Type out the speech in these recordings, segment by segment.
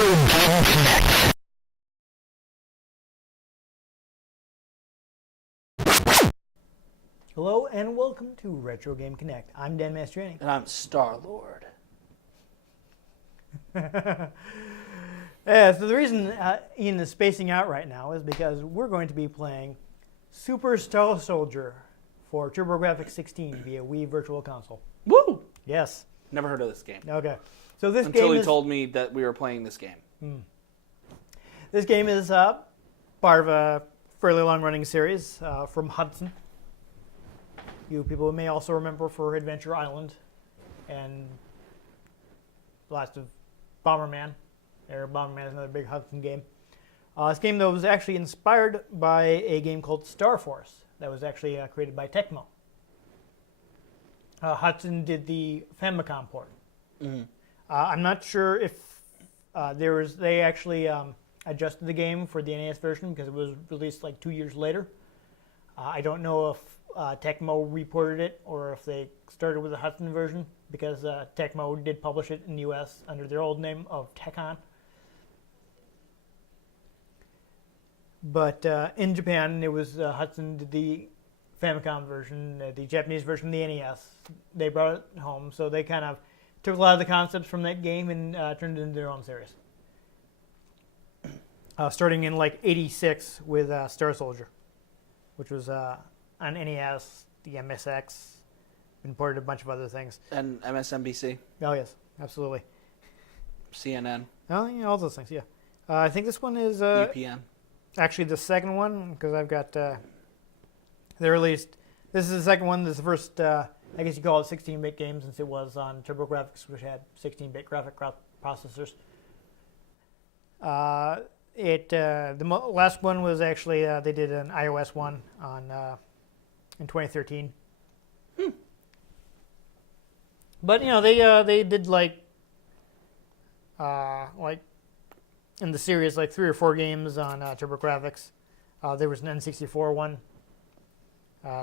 Game Connect. Hello and welcome to Retro Game Connect. I'm Dan Mastriani. And I'm Star-Lord. Yeah, so the reason Ian is spacing out right now is because we're going to be playing Super Star Soldier for TurboGrafx 16 via Wii Virtual Console. Woo! Yes. Never heard of this game. Okay. So this Until game he is told me that we were playing this game. this game is part of a fairly long-running series from Hudson. You people may also remember for Adventure Island and Blast of Bomberman. Bomberman is another big Hudson game. This game, though, was actually inspired by a game called Star Force that was actually created by Tecmo. Hudson did the Famicom port. Mm-hmm. I'm not sure if they actually adjusted the game for the NES version because it was released like 2 years later. I don't know if Tecmo reported it or if they started with the Hudson version because Tecmo did publish it in the US under their old name of Tecon. But in Japan, it was Hudson did the Famicom version, the Japanese version of the NES. They brought it home, so they kind of took a lot of the concepts from that game and turned it into their own series. Starting in like '86 with Star Soldier, which was on NES, the MSX, and ported a bunch of other things. And MSNBC, Oh yes, absolutely. CNN, Oh yeah, all those things. Yeah, I think this one is UPN. actually the second one because I've got they released. This is the second one. This is the first. I guess you call it 16-bit game since it was on TurboGrafx, which had 16-bit graphic processors. The last one was actually they did an iOS one on in 2013. But you know they did like in the series like 3 or 4 games on TurboGrafx. There was an N64 one.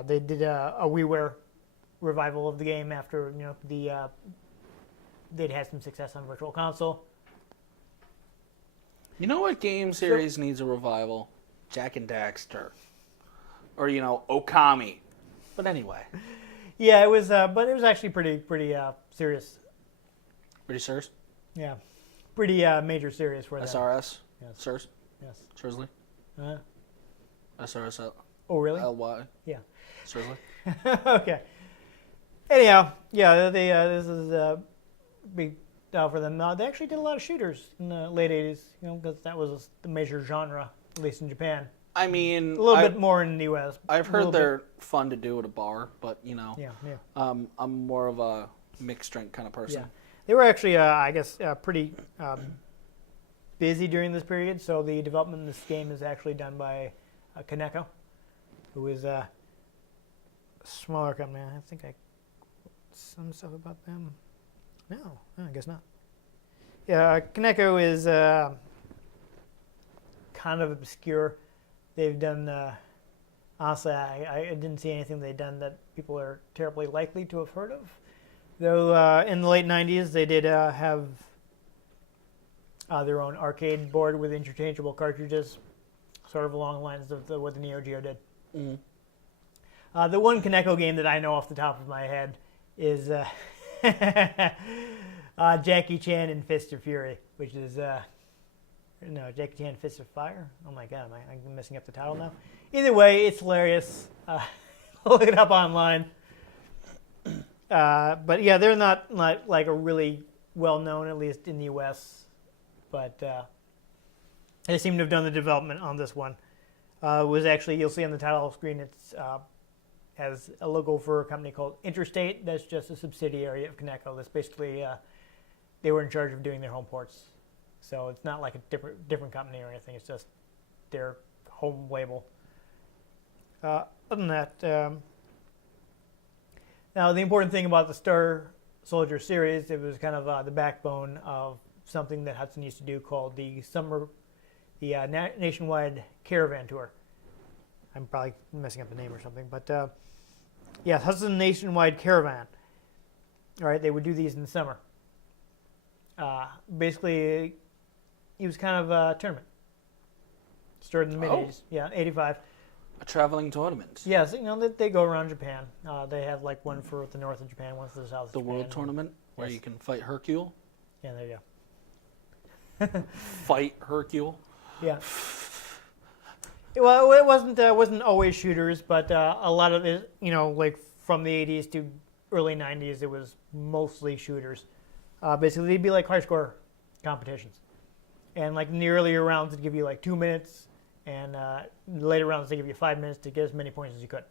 They did a WiiWare revival of the game after they'd had some success on Virtual Console. You know what game series needs a revival? Jack and Daxter. Or, Okami. But anyway. Yeah, it was, but it was actually pretty serious. Pretty serious? Yeah, pretty major series for them. SRS? Yes. Sirs? Yes. Seriously? SRS Oh, really? LY? Yeah. Seriously? Okay. Anyhow, yeah, this is big for them. They actually did a lot of shooters in the late 80s, because that was the major genre, at least in Japan. I mean... A little bit more in the U.S. I've heard they're fun to do at a bar, but, Yeah. I'm more of a mixed drink kind of person. Yeah. They were actually, I guess, pretty busy during this period, so the development of this game is actually done by Kaneko, who is a smaller company. I think I some stuff about them. No, I guess not. Yeah, Kaneko is kind of obscure. They've done, honestly, I didn't see anything they've done that people are terribly likely to have heard of. Though in the late 90s, they did have their own arcade board with interchangeable cartridges, sort of along the lines of what the Neo Geo did. Mm-hmm. The one Kaneko game that I know off the top of my head is Jackie Chan and Fist of Fury, which is Jackie Chan Fist of Fire. Oh my God, I'm messing up the title now. Either way, it's hilarious. Look it up online. But yeah, they're not like a really well known, at least in the U.S. But they seem to have done the development on this one. It was actually, you'll see on the title screen, it's has a logo for a company called Interstate. That's just a subsidiary of Kaneko. That's basically they were in charge of doing their home ports, so it's not like a different company or anything. It's just their home label. Other than that, now the important thing about the Star Soldier series, it was kind of the backbone of something that Hudson used to do called the Nationwide Caravan Tour. I'm probably messing up the name or something, but yeah, Hudson Nationwide Caravan. All right, they would do these in the summer. Basically, He was kind of a tournament. Started in the mid-80s. Yeah, 85. A traveling tournament. Yes, they go around Japan. They have like one for the north of Japan, one for the south of The Japan. world tournament where Yes. you can fight Hercule. Yeah, there you go. Fight Hercule. Yeah. Well, it wasn't always shooters, but a lot of it, like from the 80s to early 90s, it was mostly shooters. Basically, they'd be like high score competitions. And like in the earlier rounds, they'd give you like 2 minutes, and the later rounds, they give you 5 minutes to get as many points as you could.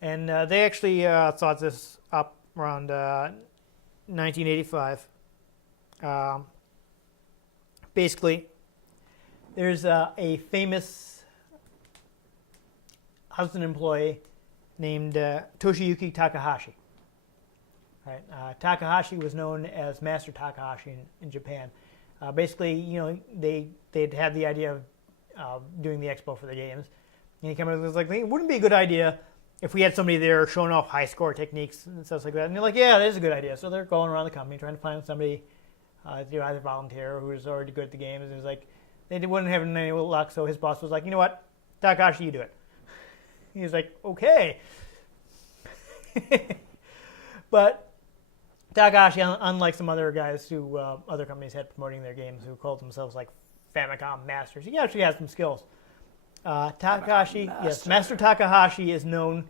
And they actually thought this up around 1985. Basically, there's a famous Hudson employee named Toshiyuki Takahashi. Right? Takahashi was known as Master Takahashi in Japan. Basically, they'd had the idea of doing the expo for the games, and he came up and was like, "It wouldn't be a good idea if we had somebody there showing off high score techniques and stuff like that." And they're like, "Yeah, that is a good idea." So they're going around the company trying to find somebody to either volunteer or who's already good at the games. And it was like they wouldn't have any luck, so his boss was like, "You know what, Takahashi, you do it." He was like, "Okay." But Takahashi, unlike some other guys who other companies had promoting their games who called themselves like Famicom Masters, he actually has some skills. Takahashi, yes, Master Takahashi is known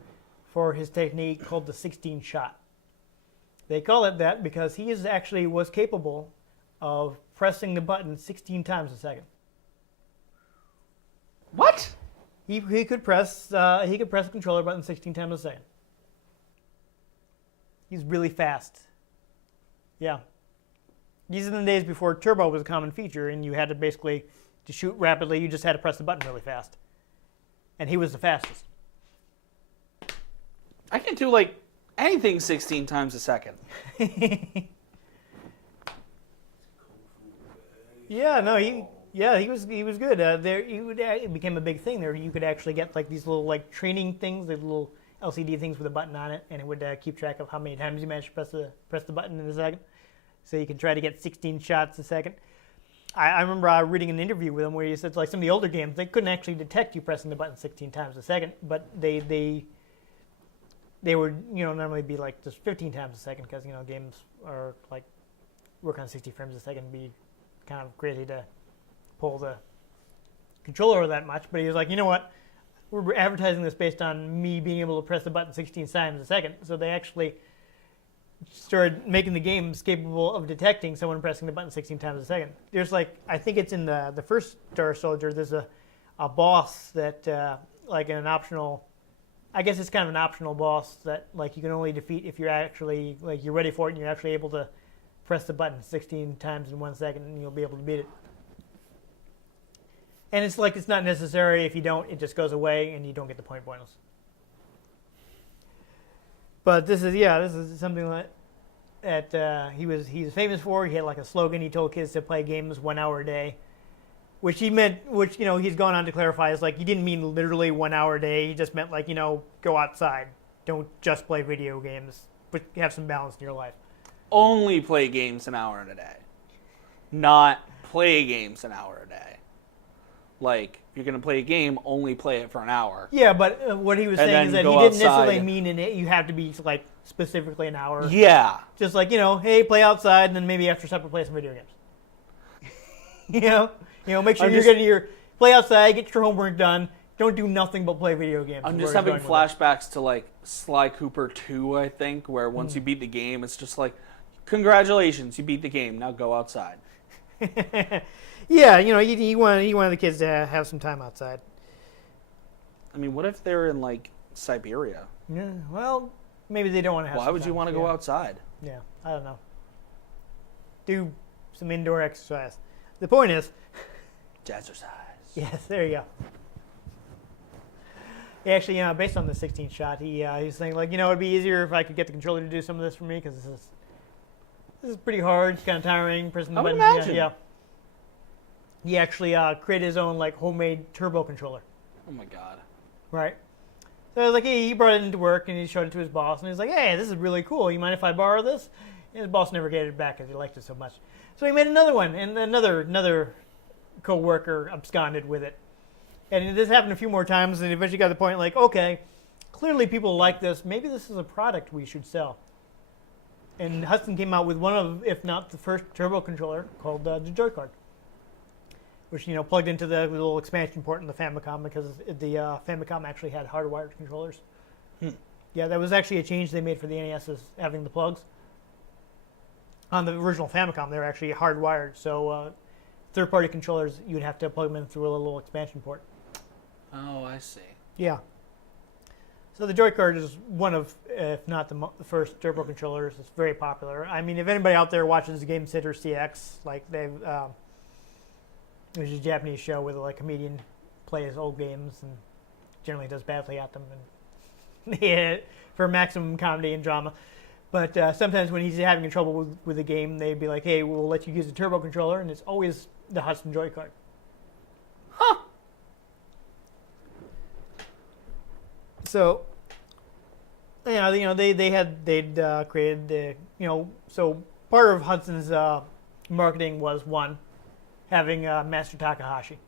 for his technique called the 16 shot. They call it that because he was capable of pressing the button 16 times a second. What? He could press the controller button 16 times a second. He's really fast. Yeah. These are the days before turbo was a common feature, and you had to shoot rapidly, you just had to press the button really fast. And he was the fastest. I can't do like anything 16 times a second. Yeah, no, he was good. It became a big thing there. You could actually get like these little like training things, the little LCD things with a button on it, and it would keep track of how many times you managed to press the button in a second. So you can try to get 16 shots a second. I remember reading an interview with him where he said like some of the older games, they couldn't actually detect you pressing the button 16 times a second, but they would normally be like just 15 times a second because games are like work on 60 frames a second and be kind of crazy to pull the controller that much. But he was like, you know what? We're advertising this based on me being able to press the button 16 times a second. So they actually started making the games capable of detecting someone pressing the button 16 times a second. There's like, I think it's in the first Star Soldier, there's a boss that like an optional, I guess it's kind of an optional boss that like you can only defeat if you're actually, like you're ready for it and you're actually able to press the button 16 times in 1 second and you'll be able to beat it. And it's like it's not necessary. If you don't, it just goes away and you don't get the point bonus. But this is something that he's famous for. He had like a slogan. He told kids to play games 1 hour a day, which he's gone on to clarify is like he didn't mean literally 1 hour a day. He just meant like go outside, don't just play video games, but have some balance in your life. Only play games an hour in a day, not play games an hour a day. Like, if you're going to play a game, only play it for an hour. Yeah, but what he was saying is that he didn't necessarily mean in it you have to be, like, specifically an hour. Yeah. Just like, hey, play outside, and then maybe after supper play some video games. Make sure you're getting your... Play outside, get your homework done. Don't do nothing but play video games. I'm just having flashbacks to, like, Sly Cooper 2, I think, where once you beat the game, it's just like, congratulations, you beat the game, now go outside. Yeah, he wanted the kids to have some time outside. I mean, what if they're in, like, Siberia? Yeah, well, maybe they don't want to have Why would you want to go outside? Yeah, I don't know. Do some indoor exercise. The point is... Jazzercise. Yes, there you go. He actually, based on the 16 shot, he was saying, like, it'd be easier if I could get the controller to do some of this for me, because this is pretty hard. It's kind of tiring. Pressing the buttons. Imagine. Yeah. He actually created his own like homemade turbo controller. Oh my god. Right. So I was like, he brought it into work and he showed it to his boss and he was like, hey, this is really cool. You mind if I borrow this? his boss never gave it back because he liked it so much. So he made another one, and another co-worker absconded with it. And this happened a few more times, and eventually got to the point like, okay, clearly people like this. Maybe this is a product we should sell. And Hudson came out with one of, if not the first turbo controller called the Joy-Card, which plugged into the little expansion port in the Famicom because the Famicom actually had hardwired controllers. Yeah, that was actually a change they made for the NES, is having the plugs. On the original Famicom, they were actually hardwired, so third-party controllers, you'd have to plug them in through a little expansion port. Oh, I see. Yeah. So the Joy-Card is one of, if not the first turbo controllers. It's very popular. I mean, if anybody out there watches Game Center CX, like there's a Japanese show where the comedian plays old games and generally does badly at them, and they hit it for maximum comedy and drama. But sometimes when he's having trouble with a game, they'd be like, "Hey, we'll let you use the turbo controller," and it's always the Hudson Joy-Card. Huh. So, they'd created so part of Hudson's marketing was one, having Master Takahashi,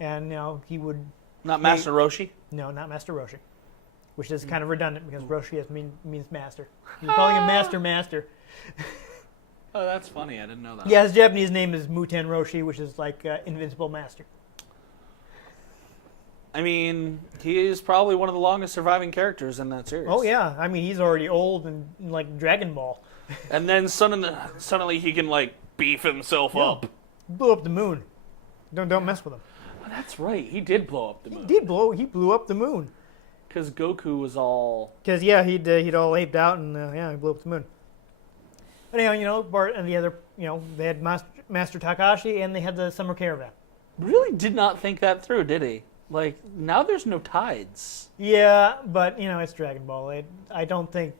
and he would Not Master Roshi? no, not Master Roshi, which is kind of redundant because Roshi means master. You're calling him Master. Oh, that's funny. I didn't know that. Yeah, his Japanese name is Muten Roshi, which is like Invincible Master. I mean, he is probably one of the longest surviving characters in that series. Oh yeah, I mean he's already old and like Dragon Ball. And then suddenly he can beef himself up. Blew up the moon. Don't mess with him. Oh, that's right. He did blow up the moon. He blew up the moon. Because Goku was all... Because he'd all aped out and he blew up the moon. But anyhow, Bart and the other, they had Master Takahashi and they had the Summer Caravan. Really did not think that through, did he? Now there's no tides. Yeah, but it's Dragon Ball. I don't think.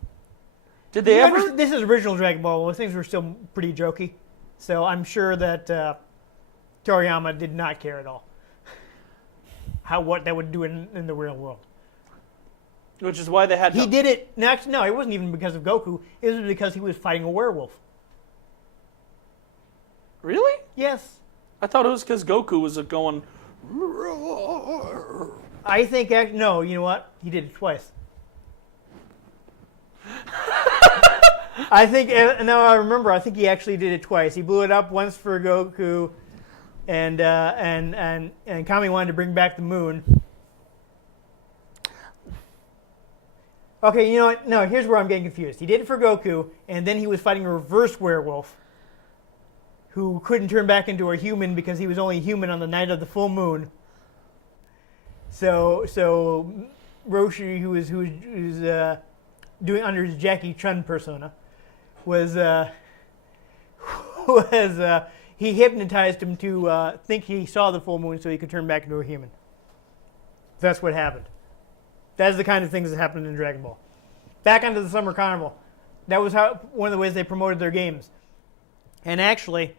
Did they ever? This is original Dragon Ball. Those things were still pretty jokey, so I'm sure that Toriyama did not care at all what that would do in the real world. Which is why they had. He did it. No, it wasn't even because of Goku. It was because he was fighting a werewolf. Really? Yes. I thought it was because Goku was going. I think no. You know what? He did it twice. I think now I remember. I think he actually did it twice. He blew it up once for Goku, and Kami wanted to bring back the moon. Okay, you know what? No, here's where I'm getting confused. He did it for Goku, and then he was fighting a reverse werewolf who couldn't turn back into a human because he was only human on the night of the full moon. So Roshi, who was doing under his Jackie Chun persona, was he hypnotized him to think he saw the full moon so he could turn back into a human. That's what happened. That's the kind of things that happened in Dragon Ball. Back onto the Summer Carnival. That was one of the ways they promoted their games. And actually,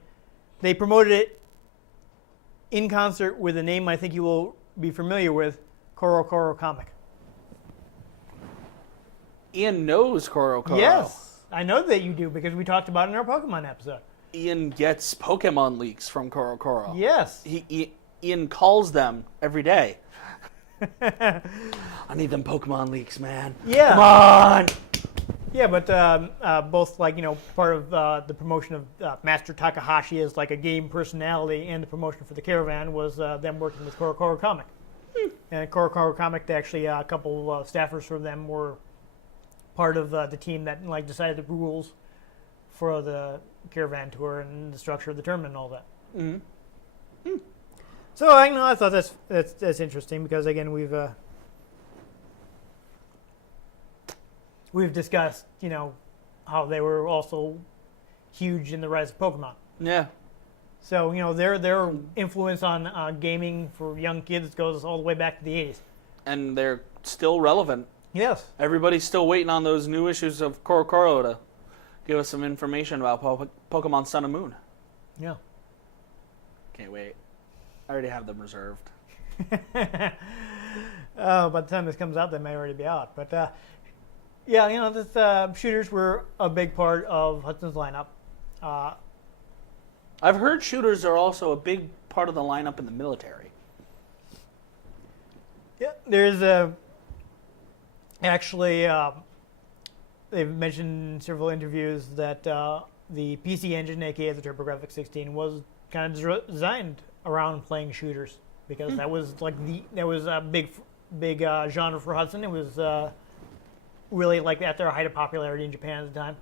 they promoted it in concert with a name I think you will be familiar with, Koro Koro Comic. Ian knows Koro Koro. Yes, I know that you do because we talked about it in our Pokemon episode. Ian gets Pokemon leaks from Koro Koro. Yes. Ian calls them every day. I need them Pokemon leaks, man. Yeah. Come on. Yeah, but both part of the promotion of Master Takahashi as like a game personality and the promotion for the Caravan was them working with Koro Koro Comic. And Koro Koro Comic, actually a couple of staffers from them were part of the team that decided the rules for the Caravan tour and the structure of the tournament and all that. Mm-hmm. So I thought that's interesting because again we've discussed how they were also huge in the rise of Pokemon. Yeah. So their influence on gaming for young kids goes all the way back to the 80s. And they're still relevant. Yes. Everybody's still waiting on those new issues of Koro Koro to give us some information about Pokemon Sun and Moon. Yeah. Can't wait. I already have them reserved. By the time this comes out, they may already be out. But Yeah, this, shooters were a big part of Hudson's lineup. Uh, I've heard shooters are also a big part of the lineup in the military. yeah, there's actually they've mentioned in several interviews that the PC engine, aka the TurboGrafx 16, was kind of designed around playing shooters because that was a big genre for Hudson. It was really like at their height of popularity in Japan at the time.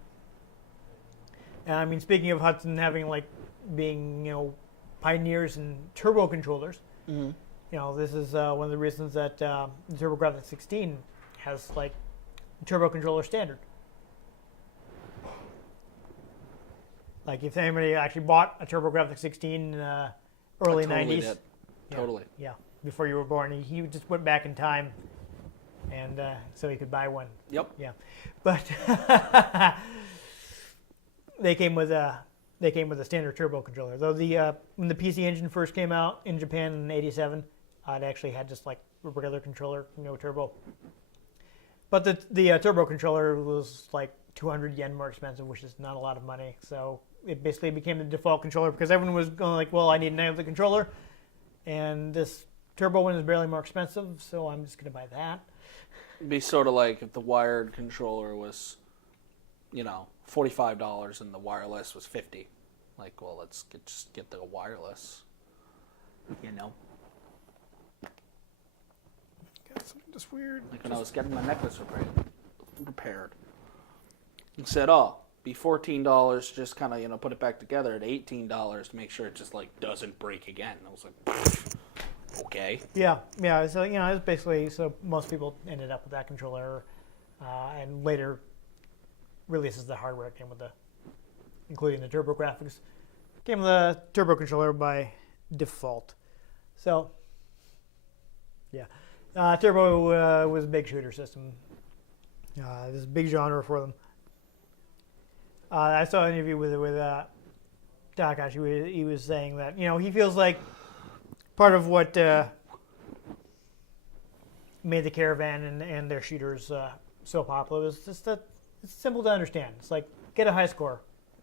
And I mean, speaking of Hudson having being pioneers in turbo controllers, this is one of the reasons that the TurboGrafx 16 has turbo controller standard. Like if anybody actually bought a TurboGrafx 16 in the early I totally 90s. Did. Totally. Yeah, before you were born. He just went back in time, and so he could buy one. Yep. Yeah, but they came with a standard turbo controller. Though when the PC engine first came out in Japan in '87, it actually had just like a regular controller, no turbo. But the turbo controller was like 200 yen more expensive, which is not a lot of money. So it basically became the default controller because everyone was going like, well, I need another controller, and this turbo one is barely more expensive, so I'm just going to buy that. It'd be sort of like if the wired controller was, $45 and the wireless was $50. Like, well, let's just get the wireless. God, something just weird. Like when I was getting my necklace repaired. It said, oh, be $14, just kind of, put it back together at $18 to make sure it just, doesn't break again. I was like, okay. Yeah. So, it's basically, so most people ended up with that controller, and later releases the hardware came with including the TurboGrafx, came with a turbo controller by default. So, yeah. Turbo was a big shooter system. This is a big genre for them. I saw an interview with Takashi. He was saying that he feels like part of what made the Caravan and their shooters so popular was just that it's simple to understand. It's like get a high score,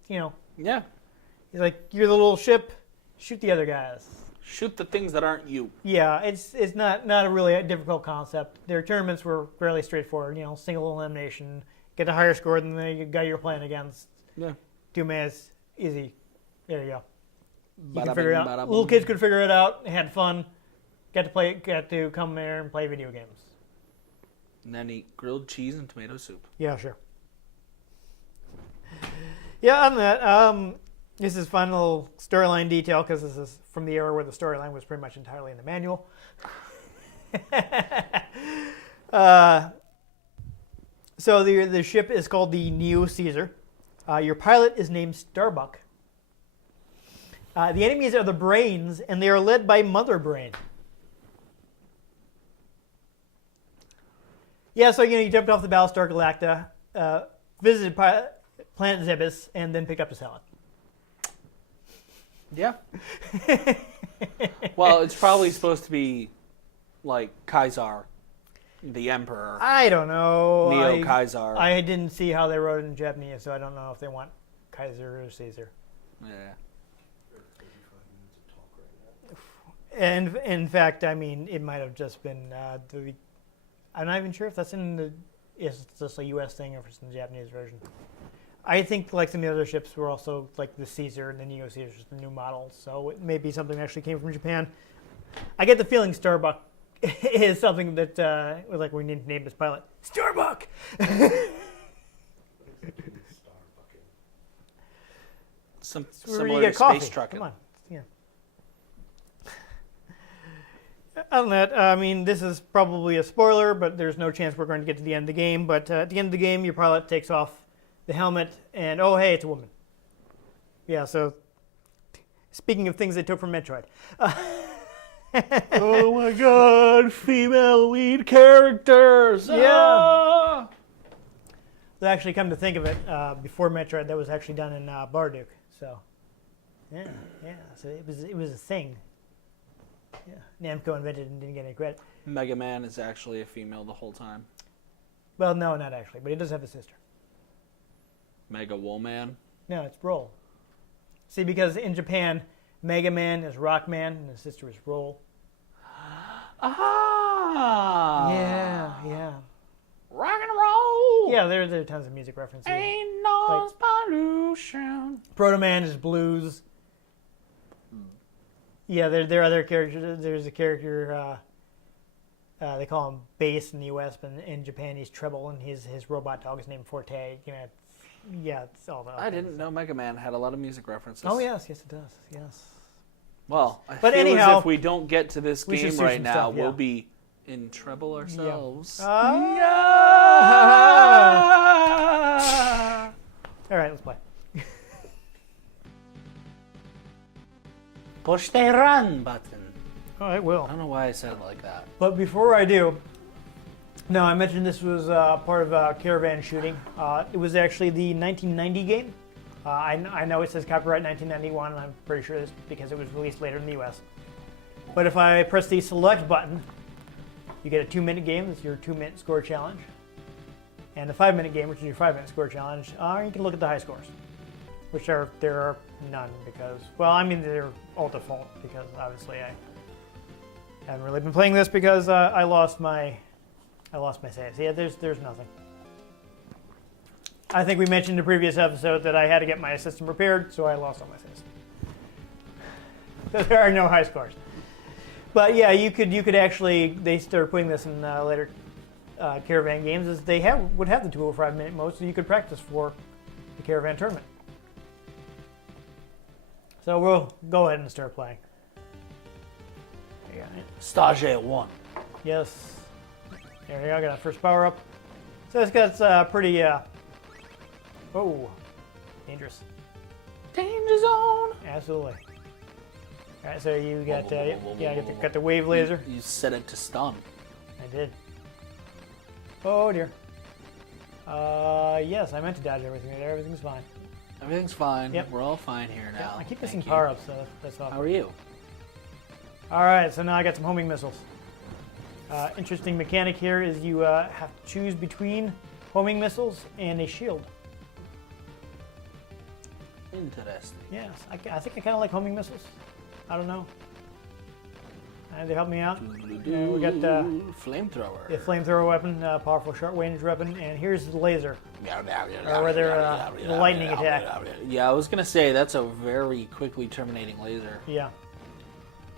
Yeah. He's like you're the little ship, shoot the other guys. Shoot the things that aren't you. Yeah, it's not a really difficult concept. Their tournaments were fairly straightforward. Single elimination, get a higher score than the guy you're playing against. Yeah. 2 minutes, easy. There you go. You Bada can figure it bing, out. bada Little boom. kids could figure it out. Had fun. Got to come there and play video games. And then eat grilled cheese and tomato soup. Yeah, sure. Yeah, on that, this is fun little storyline detail because this is from the era where the storyline was pretty much entirely in the manual. So the ship is called the Neo Caesar. Your pilot is named Starbuck. The enemies are the Brains, and they are led by Mother Brain. Yeah, so you jumped off the Battlestar Galacta, visited planet Zebes, and then picked up the salad. Yeah. Well, it's probably supposed to be like Kaiser, the Emperor. I don't know. Neo Kaiser. I didn't see how they wrote it in Japanese, so I don't know if they want Kaiser or Caesar. Yeah. And in fact, I mean, it might have just been I'm not even sure if that's if it's just a U.S. thing or if it's in the Japanese version. I think some of the other ships were also like the Caesar and the Neo Caesar, just the new models. So it may be something that actually came from Japan. I get the feeling Starbuck is something that was like we need to name this pilot Starbuck. Some Where similar you to get coffee. space trucking. Come on. Yeah. On that, I mean, this is probably a spoiler, but there's no chance we're going to get to the end of the game. But at the end of the game, your pilot takes off the helmet, and oh, hey, it's a woman. Yeah, so speaking of things they took from Metroid. Oh my god, female lead characters! Yeah. Ah! They actually come to think of it, before Metroid, that was actually done in Barduke. So, yeah. So it was a thing. Yeah, Namco invented it and didn't get any credit. Mega Man is actually a female the whole time. Well, no, not actually, but he does have a sister. Mega Woman. No, it's Roll. See, because in Japan, Mega Man is Rockman, and his sister is Roll. Ah. Yeah. Rock and roll. Yeah, there are tons of music references. Ain't no pollution. Proto Man is Blues. Yeah, there are other characters. There's a character, they call him Bass in the U.S., but in Japan he's Treble, and his robot dog is named Forte. Yeah, it's all that. I didn't know Mega Man had a lot of music references. Oh, yes, it does. Yes. Well, But I feel anyhow, as if we don't get to this we should game see right some now, stuff, yeah. we'll be in trouble ourselves. All right, let's play. Push the run button. Oh, it will. I don't know why I said it like that. But before I do, no, I mentioned this was part of Caravan shooting. It was actually the 1990 game. I know it says copyright 1991, and I'm pretty sure it's because it was released later in the U.S. But if I press the select button, you get a 2-minute game. That's your 2-minute score challenge. And a 5-minute game, which is your 5-minute score challenge. You can look at the high scores, which there are none because, well, I mean, they're all default because obviously I haven't really been playing this because I lost my saves. Yeah, there's nothing. I think we mentioned in the previous episode that I had to get my system repaired, so I lost all my saves. There are no high scores. But yeah, you could actually, they started putting this in later Caravan games, is they would have the 2 or 5-minute mode, so you could practice for the Caravan tournament. So we'll go ahead and start playing. Stage 1. Yes. There we go, I got a first power up. So this guy's pretty, oh, dangerous. Danger zone. Absolutely. All right, so you got, got the wave laser. You set it to stun. I did. Oh dear. Yes, I meant to dodge everything there. Everything's fine. Everything's fine. Yep. We're all fine here now. Yeah, I keep missing Thank you. power-ups, so that's awesome. How are you? All right, so now I got some homing missiles. Interesting mechanic here is you have to choose between homing missiles and a shield. Interesting. Yes, I think I kind of like homing missiles. I don't know. They help me out. And we got flamethrower. the flamethrower weapon, powerful short-range weapon, and here's the laser, or rather the lightning attack. Yeah, I was gonna say that's a very quickly terminating laser. Yeah.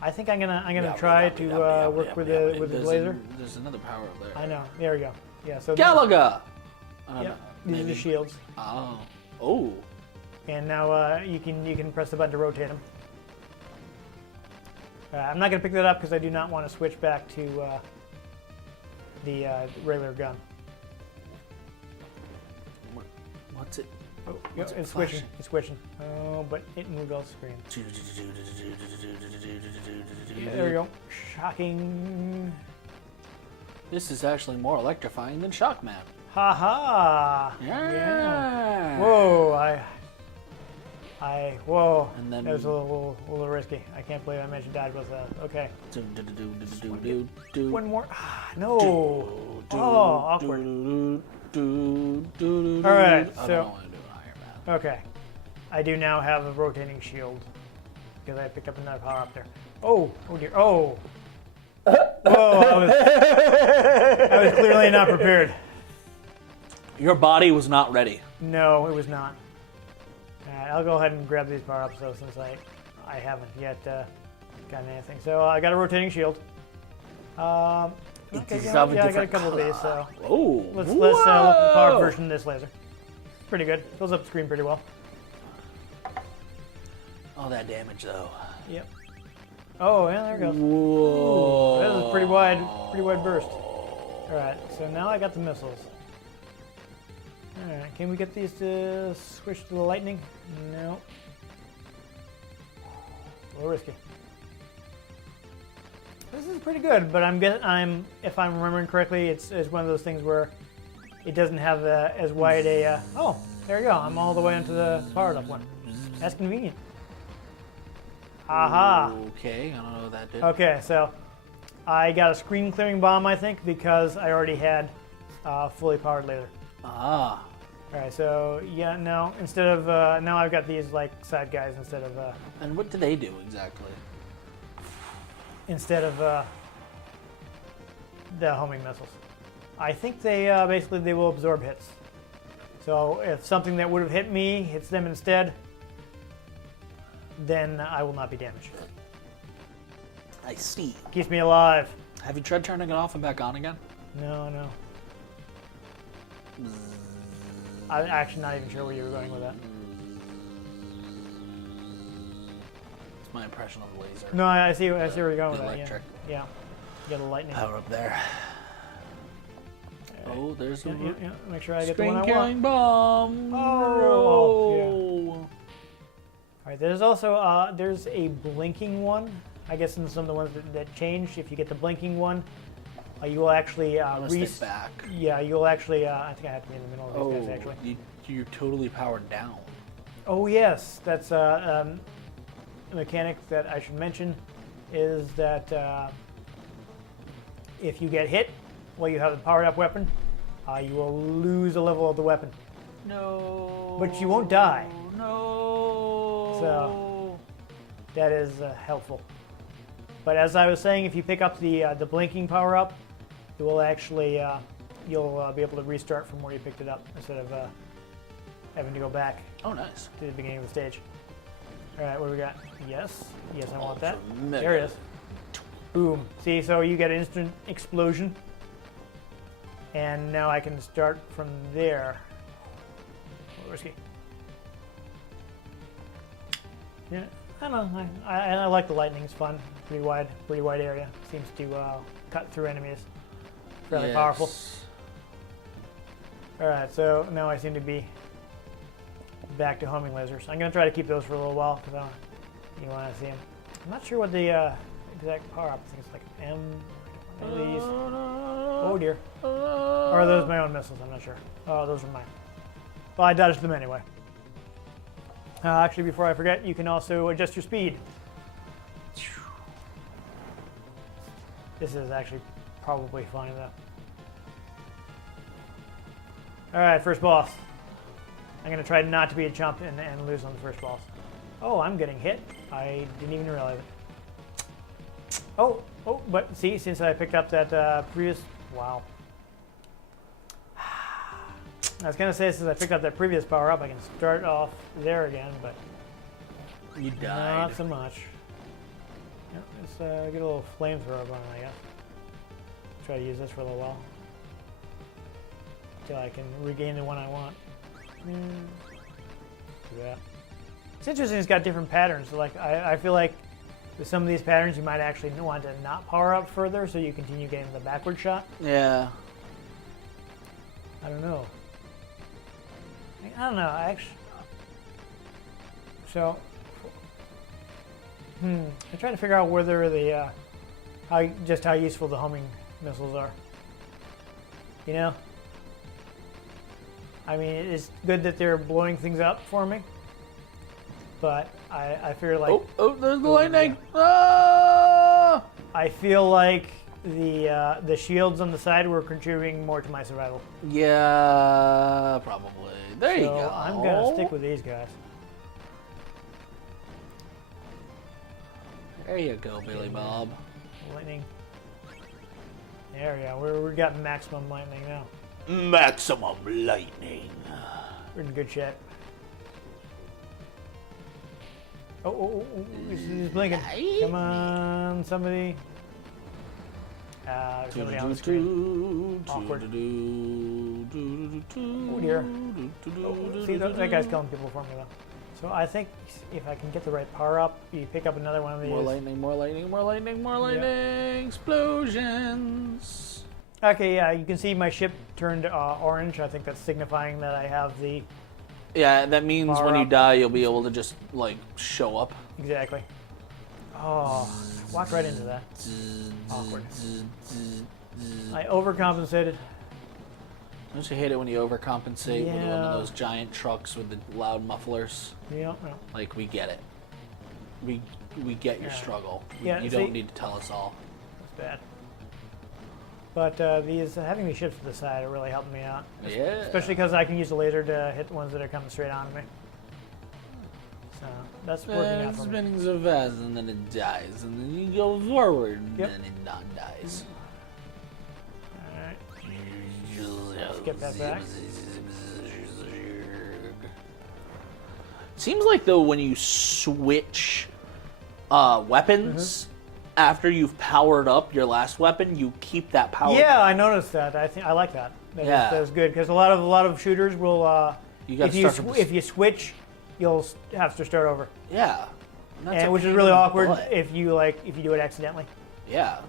I think I'm gonna try to work with the laser. There's another power up there. I know. There we go. Yeah. So Galaga. yeah, these are the shields. Oh. Oh. And now you can press the button to rotate them. I'm not gonna pick that up because I do not want to switch back to the regular gun. What's it? Oh, What's it it's flashing? switching. It's switching. Oh, but it moved off the screen. There we go. Shocking. This is actually more electrifying than Shockman. Ha ha. Yeah. Whoa. Whoa. And then that was a little risky. I can't believe I mentioned dodge with that. Okay. One more. No. Oh, awkward. All right, I so- don't want to do it higher, man. Okay. I do now have a rotating shield because I picked up another power up there. Oh dear. Oh. Whoa, I was clearly not prepared. Your body was not ready. No, it was not. Alright, I'll go ahead and grab these power ups though, since I haven't yet gotten anything. So I got a rotating shield. Okay, is yeah, of a I got a different couple of these. So Oh. let's look at the power version of this laser. Pretty good. Fills up the screen pretty well. All that damage though. Yep. Oh yeah, there it goes. Whoa. That was a pretty wide burst. All right, so now I got the missiles. All right, can we get these to switch to the lightning? No. A little risky. This is pretty good, but if I'm remembering correctly, it's one of those things where it doesn't have as wide a. Oh, there you go. I'm all the way into the powered up one. That's convenient. Aha. Okay, I don't know what that did. Okay, so I got a screen clearing bomb, I think, because I already had fully powered laser. Ah. All right, so yeah, no, instead of now I've got these like side guys instead of And what do they do exactly? the homing missiles. I think they basically they will absorb hits. So if something that would have hit me hits them instead, then I will not be damaged. I see. Keeps me alive. Have you tried turning it off and back on again? No. I'm actually not even sure where you were going with that. It's my impression of the laser. No, I see where you're going The with electric. that. Yeah. You got a lightning. Power up there. Right. Oh, there's a Yeah. Make sure I get the one I want. screen-killing bomb. Oh, yeah. No. All right. There's also there's a blinking one. I guess in some of the ones that changed, if you get the blinking one, you will actually Back. Yeah, you'll actually. I think I have to be in the middle of these guys actually. You're totally powered down. Oh yes, that's a mechanic that I should mention is that if you get hit while you have a powered up weapon, you will lose a level of the weapon. No. But you won't die. No. So that is helpful. But as I was saying, if you pick up the blinking power up, it will actually you'll be able to restart from where you picked it up instead of having to go back Oh, nice. to the beginning of the stage. All right, what do we got? Yes, I want that. Mega. There it is. Boom. See, so you get an instant explosion, and now I can start from there. Oh, risky. Yeah, I don't know. I like the lightning. It's fun. Pretty wide area. Seems to cut through enemies. Fairly powerful. All right, so now I seem to be back to homing lasers. I'm going to try to keep those for a little while because you want to see them. I'm not sure what the exact power up. I think it's like M. Maybe these. Oh dear. Or are those my own missiles? I'm not sure. Oh, those are mine. Well, I dodged them anyway. Actually, before I forget, you can also adjust your speed. This is actually probably fine though. All right, first boss. I'm going to try not to be a chump and lose on the first boss. Oh, I'm getting hit. I didn't even realize it. Oh, but see, since I picked up that previous... Wow. I was going to say, since I picked up that previous power-up, I can start off there again, but... You died. Not so much. Yeah, let's get a little flamethrower going, I guess. Try to use this for a little while. Until I can regain the one I want. Yeah. It's interesting, it's got different patterns. So like I feel like with some of these patterns you might actually want to not power up further so you continue getting the backward shot. Yeah. I don't know. I don't know, so I'm trying to figure out whether the how useful the homing missiles are. You know? I mean, it's good that they're blowing things up for me, but I feel like... Oh, there's the lightning! Yeah. Ah! I feel like the shields on the side were contributing more to my survival. Yeah, probably. There you go. I'm going to stick with these guys. There you go, Billy Bob. Lightning. There we go. We've got maximum lightning now. Maximum lightning. We're in good shape. Oh, he's blinking. Come on, somebody. There's somebody on the screen. Awkward. Oh dear. Oh, see, that guy's killing people for me though. So I think if I can get the right power up, you pick up another one of these. More lightning, more lightning, more lightning, more lightning. Yep. Explosions. Okay, yeah, you can see my ship turned orange. I think that's signifying that I have the... Yeah, that means when you die, you'll be able to just, like, show up. Exactly. Oh, walked right into that. Awkward. I overcompensated. Don't you hate it when you overcompensate with one Yeah. of those giant trucks with the loud mufflers? Yeah. Like, we get it. We get your struggle. Yeah, You see- don't need to tell us all. That's bad. But having these ships to the side are really helping me out. Yeah. Especially because I can use the laser to hit the ones that are coming straight on me. So that's working out for me. Spinning so fast, and then it dies, and then you go forward, and Yep. then it not dies. Alright. Let's get that back. Seems like though when you switch weapons after you've powered up your last weapon, you keep that power. Yeah, I noticed that. I like that. That is good because a lot of shooters will. You gotta start from if you switch, you'll have to start over. Yeah. And which is really awkward if you do it accidentally. Yeah.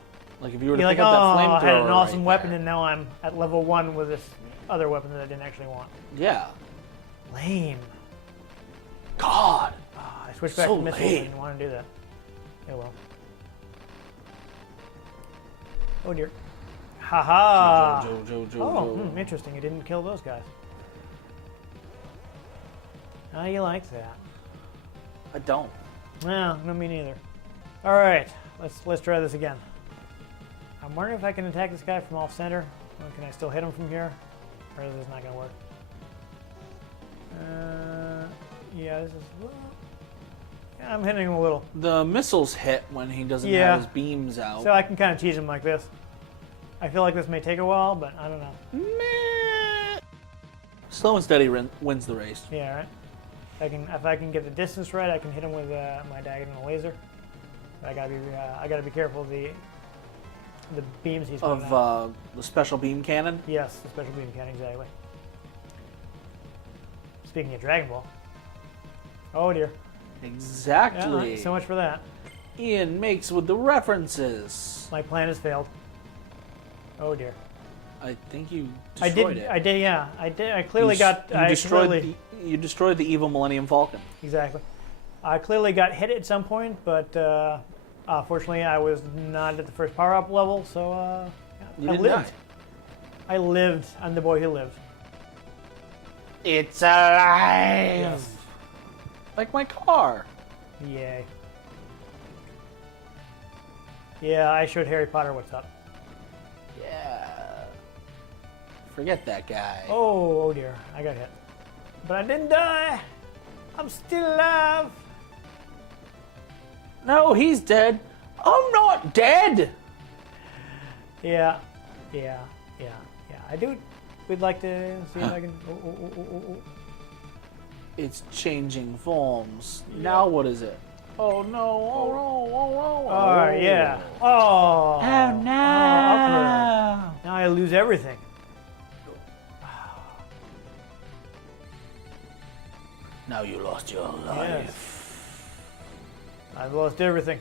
Like if you were to You're pick like, up that oh, flamethrower. I had an awesome right weapon, there. and now I'm at level 1 with this other weapon that I didn't actually want. Yeah. Lame. God. Oh, I switched back So to missiles. I lame. didn't want to do that. Oh well. Oh dear. Haha. Oh, interesting. You didn't kill those guys. How you like that? I don't. No, no, me neither. All right, let's try this again. I'm wondering if I can attack this guy from off center. Or can I still hit him from here? Or is this not going to work? Yeah, this is. Yeah, I'm hitting him a little. The missiles hit when he doesn't Yeah. have his beams out. So I can kind of tease him like this. I feel like this may take a while, but I don't know. Meh. Slow and steady wins the race. Yeah, right. If I can get the distance right, I can hit him with my diagonal laser. But I gotta be careful of the beams he's putting out. Of the special beam cannon. Yes, the special beam cannon, exactly. Speaking of Dragon Ball. Oh dear. Exactly. Yeah, so much for that. Ian makes with the references. My plan has failed. Oh dear. I think you I destroyed did. it. I did. Yeah, I did. I clearly You got. you destroyed the evil Millennium Falcon. Exactly. I clearly got hit at some point, but fortunately I was not at the first power-up level, so You I didn't lived. die. I lived. I'm the boy who lived. It's alive. Yes. Like my car. Yay. Yeah, I showed Harry Potter what's up. Yeah. Forget that guy. Oh dear, I got hit. But I didn't die. I'm still alive. No, he's dead. I'm not dead. Yeah. I do. We'd like to see if I can. Oh. It's changing forms. Yeah. Now what is it? Oh no! Oh no! Oh no! All right, yeah. Oh. Oh no! Awkward. Now I lose everything. Now you lost your life. Yes. I've lost everything.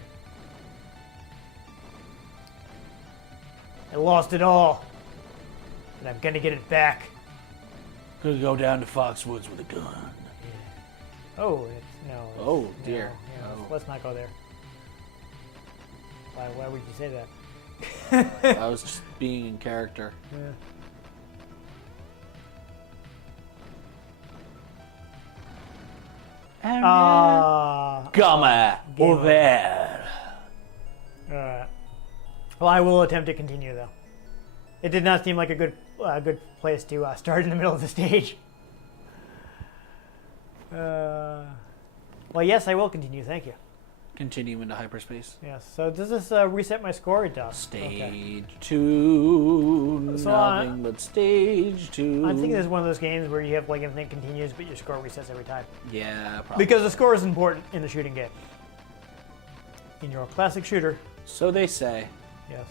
I lost it all. And I'm gonna get it back. Gonna go down to Foxwoods with a gun. Oh, no. Oh, dear. No, Oh. let's not go there. Why would you say that? I was just being in character. Yeah. Come game over. Alright. Well, I will attempt to continue, though. It did not seem like a good place to start in the middle of the stage. Well, yes, I will continue. Thank you. Continue into hyperspace. Yes. So does this reset my score? It does. Stage 2. So, nothing but stage 2. I'm thinking this is one of those games where you have like infinite continues, but your score resets every time. Yeah, probably. Because the score is important in the shooting game. In your classic shooter. So they say. Yes.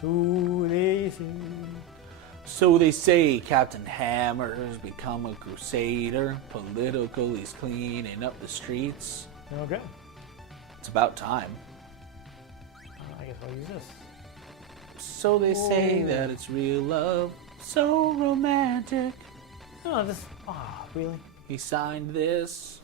So they say. So they say Captain Hammer's become a crusader. Political, he's cleaning up the streets. Okay. It's about time. I guess I'll use this. So they say Whoa. that it's real love. So romantic. Oh, this. Oh, really? He signed this.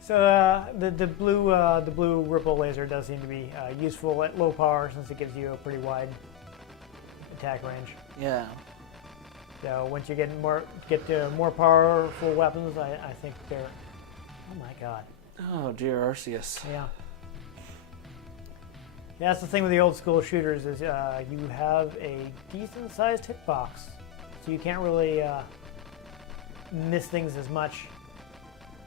So the blue ripple laser does seem to be useful at low power since it gives you a pretty wide attack range. Yeah. So once you get to more powerful weapons, I think they're. Oh my god. Oh dear, Arceus. Yeah. Yeah, that's the thing with the old school shooters is you have a decent sized hitbox, so you can't really miss things as much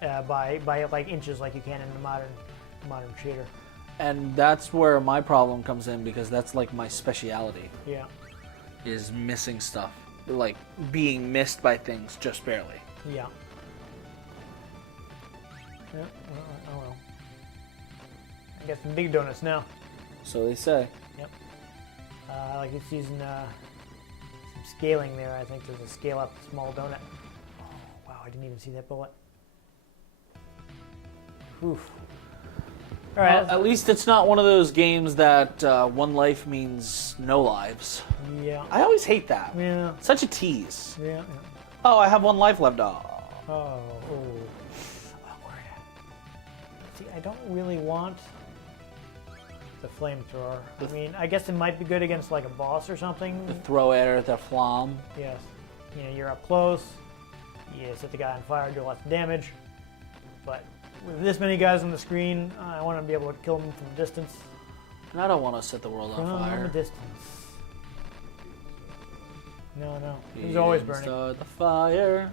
by like inches like you can in the modern shooter. And that's where my problem comes in, because that's like my speciality, Yeah. is missing stuff. Like being missed by things just barely. Yeah. Yeah. Oh well. I got some big donuts now. So they say. Yep. Like it's using some scaling there. I think there's a scale up small donut. Oh wow! I didn't even see that bullet. Oof. All right. Well, at least it's not one of those games that one life means no lives. Yeah. I always hate that. Yeah. Such a tease. Yeah. Oh, I have one life left. Oh. Oh. See, I don't really want the flamethrower. I mean, I guess it might be good against like a boss or something. The throw at her, the flam. Yes. You know, you're up close. You set the guy on fire, do lots of damage. But with this many guys on the screen, I want to be able to kill them from a distance. And I don't want to set the world on From a fire. distance. No. It was always burning. Start the fire.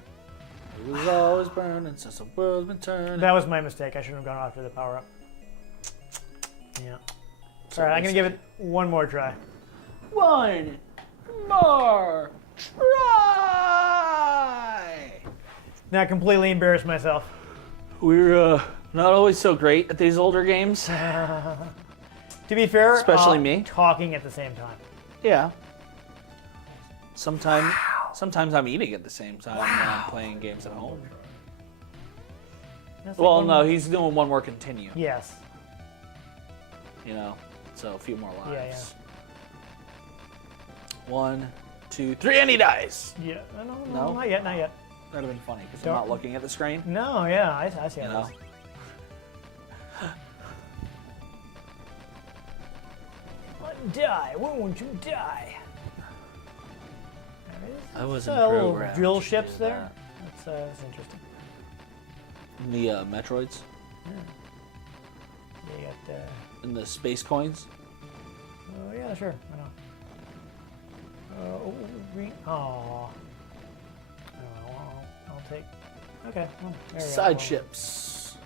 It was always burning since the world's been turning. That was my mistake. I shouldn't have gone after the power up. Yeah. All right, I'm gonna give it one more try. One more try. Now, completely embarrassed myself. We're not always so great at these older games. To be fair, Especially me. talking at the same time. Yeah. Sometimes I'm eating at the same time when I'm playing games at home. That's like Well, one no, more- he's doing one more continue. Yes. You know, so a few more lives. Yeah. 1, 2, 3, and he dies. Yeah. No, No? not yet. Not yet. That'd have been funny because I'm not looking at the screen. No, yeah, I see You how know. it is. Die, won't you die? I wasn't little programmed drill to ships do there. That's interesting. The Metroids Yeah, you got. and the space coins. Oh yeah, sure. I know. Green. Oh. I'll take. Okay. Well, there we go. Side Well, ships.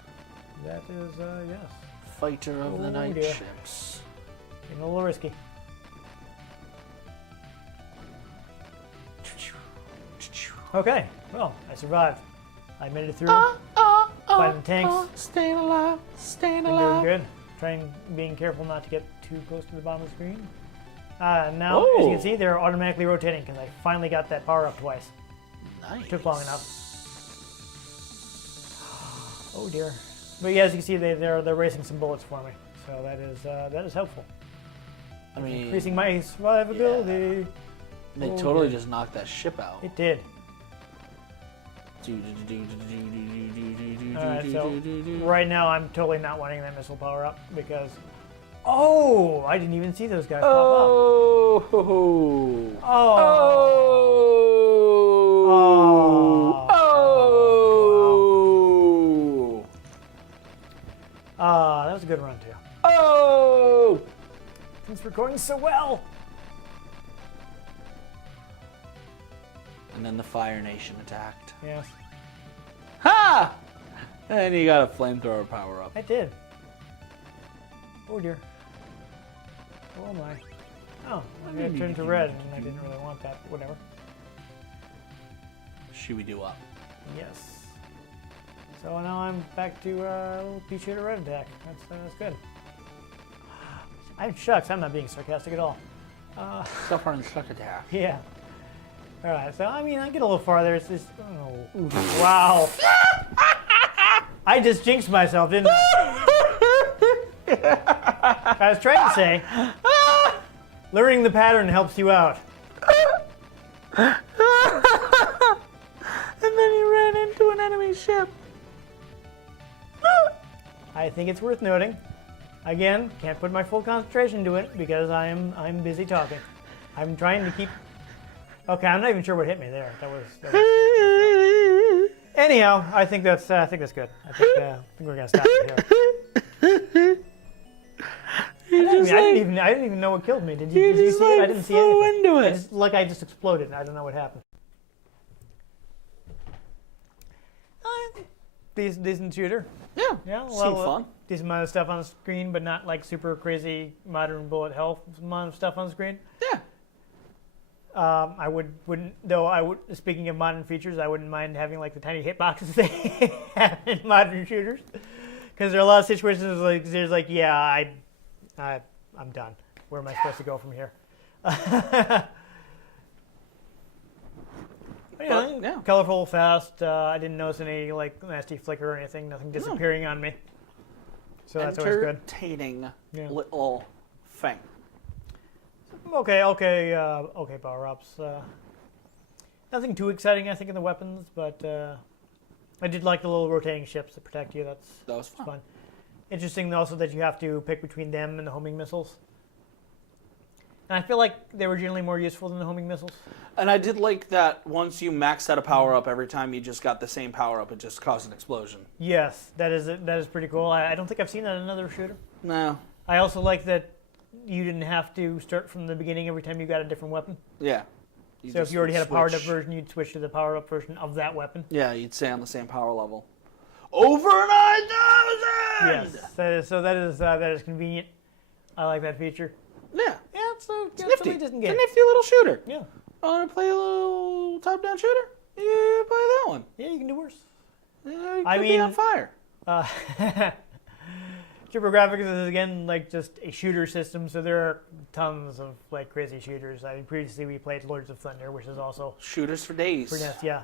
That is yes. Fighter of the Oh, night dear. ships. Getting a little risky. Okay. Well, I survived. I made it through. Fighting the tanks. Staying alive, staying Been doing alive. good. Being careful not to get too close to the bottom of the screen. Now, as you can see, they're automatically rotating because I finally got that power up twice. Nice. Took long enough. Oh dear. But yeah, as you can see, they're racing some bullets for me, so that is helpful. I mean, Increasing my survivability. they Oh, totally dear. just knocked that ship out. It did. Alright, so right now I'm totally not wanting that missile power up because. Oh, I didn't even see those guys pop up. Oh. Oh. Oh. Oh. That was a good run too. Oh. It's recording so well. And then the Fire Nation attacked. Yes, Ha! And you got a flamethrower power up. I did. Oh dear. Oh my. Oh, I got turned to red and I didn't really want that. Whatever. Should we do up? Yes. So now I'm back to little pea shooter red attack. That's good. Shucks, I'm not being sarcastic at all. Suffer and suck attack. Yeah. All right. So I mean, I get a little farther. It's just. Oh, wow. I just jinxed myself, didn't I? I was trying to say, learning the pattern helps you out. And then he ran into an enemy ship. I think it's worth noting. Again, can't put my full concentration into it because I'm busy talking. I'm trying to keep. Okay, I'm not even sure what hit me there. That was Anyhow, I think that's good. I think we're gonna stop it here. I didn't even know what killed me. Did you see it? I didn't see anything. Into it. I just exploded. I don't know what happened. Decent shooter. Yeah. Yeah, Seemed fun. Decent amount of stuff on the screen, but not like super crazy modern bullet hell amount of stuff on the screen. Yeah. I wouldn't though. Speaking of modern features, I wouldn't mind having like the tiny hitboxes they have in modern shooters, because there are a lot of situations like there's like, yeah, I'm done. Where am I supposed to go from here? Yeah. Colorful, fast. I didn't notice any like nasty flicker or anything. Nothing disappearing on me. So that's always good. Entertaining Yeah. little thing. Okay, power-ups. Nothing too exciting, I think, in the weapons, but I did like the little rotating ships that protect you. That was fun. Interesting also that you have to pick between them and the homing missiles. And I feel like they were generally more useful than the homing missiles. And I did like that once you maxed out a power-up, every time you just got the same power-up, it just caused an explosion. Yes, that is pretty cool. I don't think I've seen that in another shooter. No. I also like that you didn't have to start from the beginning every time you got a different weapon. Yeah. So if you already had a powered-up version, you'd switch to the powered-up version of that weapon. Yeah, you'd stay on the same power level. Over 9,000! Yes, that is convenient. I like that feature. Yeah. Yeah, it's nifty. It's It's a nifty little shooter. Yeah. Want to play a little top-down shooter? Yeah, play that one. Yeah, you can do worse. Yeah, you could be on fire. TurboGrafx is again like just a shooter system, so there are tons of like crazy shooters. I mean, previously we played Lords of Thunder, which is also Shooters for days. for NES. Yeah,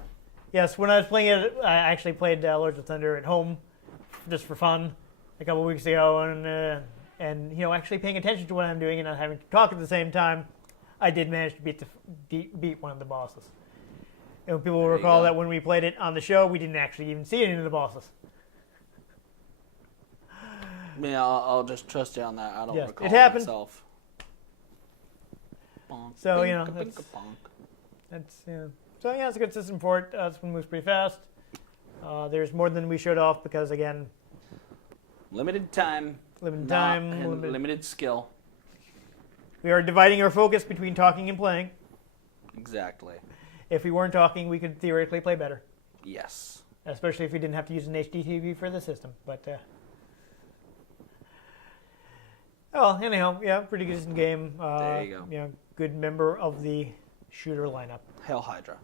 yes. When I was playing it, I actually played Lords of Thunder at home, just for fun, a couple weeks ago, and you know, actually paying attention to what I'm doing and not having to talk at the same time, I did manage to beat one of the bosses. And people will recall that when we played it on the show, we didn't actually even see any of the bosses. Yeah, I'll just trust you on that. I don't recall it happened. myself. Bonk, So, bink, you know, bink, that's- bonk. That's So yeah, it's a good system for it. This one moves pretty fast. There's more than we showed off because again, Limited time. limited not- time, and limited skill. We are dividing our focus between talking and playing. Exactly. If we weren't talking, we could theoretically play better, Yes. especially if we didn't have to use an HD TV for the system. But well, anyhow, yeah, pretty decent game. There you go. You know, good member of the shooter lineup. Hail Hydra.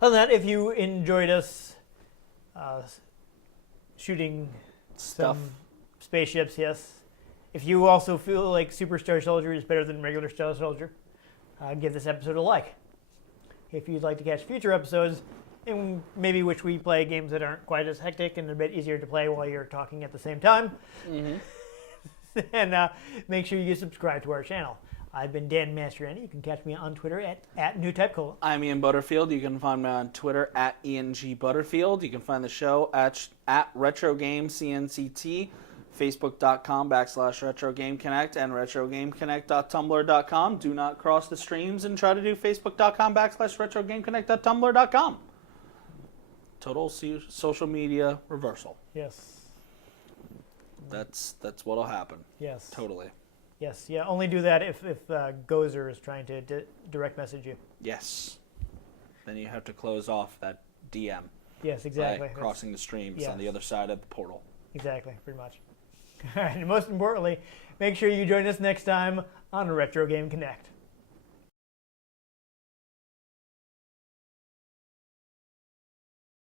Other than that, if you enjoyed us shooting Stuff. some spaceships, yes. If you also feel like Super Star Soldier is better than regular Star Soldier, give this episode a like. If you'd like to catch future episodes, and maybe which we play games that aren't quite as hectic and a bit easier to play while you're talking at the same time, and make sure you subscribe to our channel. I've been Dan Mastriani. You can catch me on Twitter at NewTypeCola. I'm Ian Butterfield. You can find me on Twitter at IanGButterfield. You can find the show at RetroGameCNCT, Facebook.com/RetroGameConnect, and RetroGameConnect.tumblr.com. Do not cross the streams and try to do Facebook.com/RetroGameConnect.tumblr.com. Total social media reversal. Yes. That's what'll happen. Yes. Totally. Yes. Yeah. Only do that if Gozer is trying to direct message you. Yes. Then you have to close off that DM. Yes. Exactly. By crossing the streams on the other side of the portal. Exactly. Pretty much. All right. And most importantly, make sure you join us next time on Retro Game Connect.